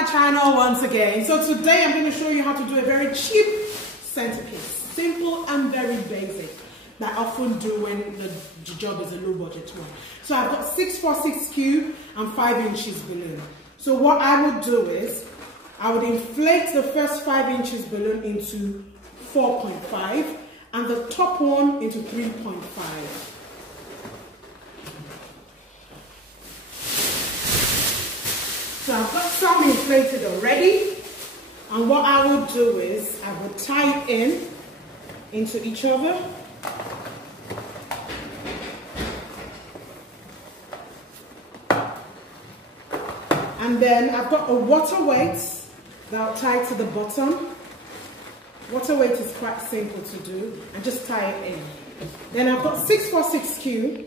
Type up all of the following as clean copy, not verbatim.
my channel once again. So today I'm going to show you how to do a very cheap centerpiece. Simple and very basic that I often do when the job is a low budget one. So I've got 646Q and 5 inches balloon. So what I would do is I would inflate the first 5 inches balloon into 4.5 and the top one into 3.5. So I've got some inflated already, and what I will do is I will tie it into each other. And then I've got a water weight that I'll tie to the bottom. Water weight is quite simple to do. I just tie it in. Then I've got 646Q.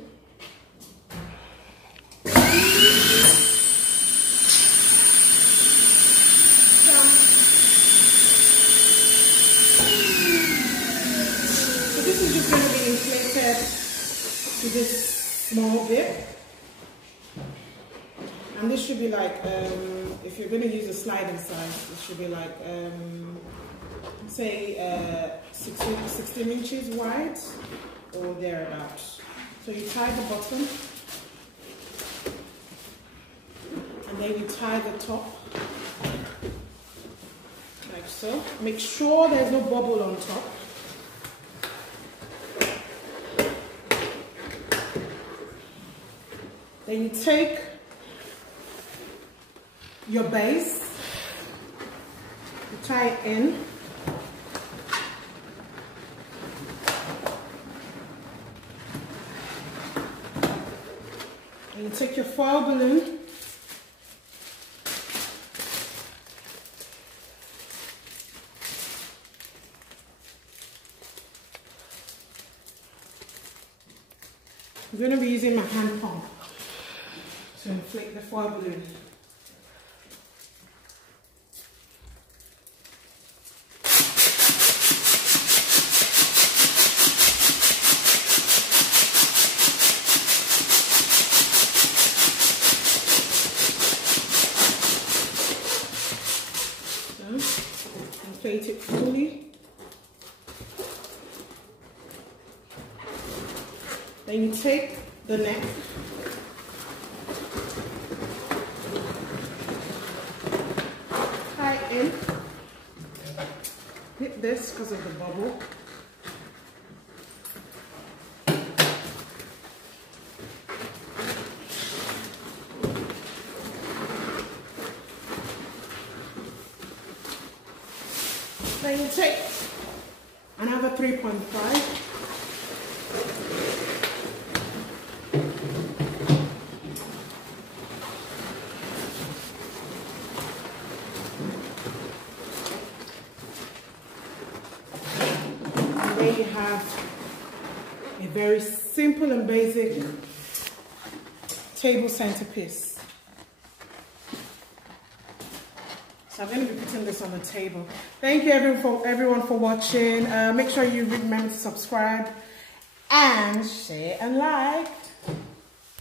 So this is just going to be inflated to this small bit. And this should be like, if you're going to use a sliding size, it should be like, say 16 inches wide or thereabouts. So you tie the bottom and then you tie the top like so. Make sure there's no bubble on top. Then you take your base, you tie it in, and you take your foil balloon, I'm going to be using my hand pump to inflate the foil balloon. Inflate it fully. Then you take the neck, tie it in, hit this because of the bubble. Then you take another 3.5. And there you have a very simple and basic table centerpiece. So I'm going to be putting this on the table. Thank you everyone for watching. Make sure you remember to subscribe and share and like.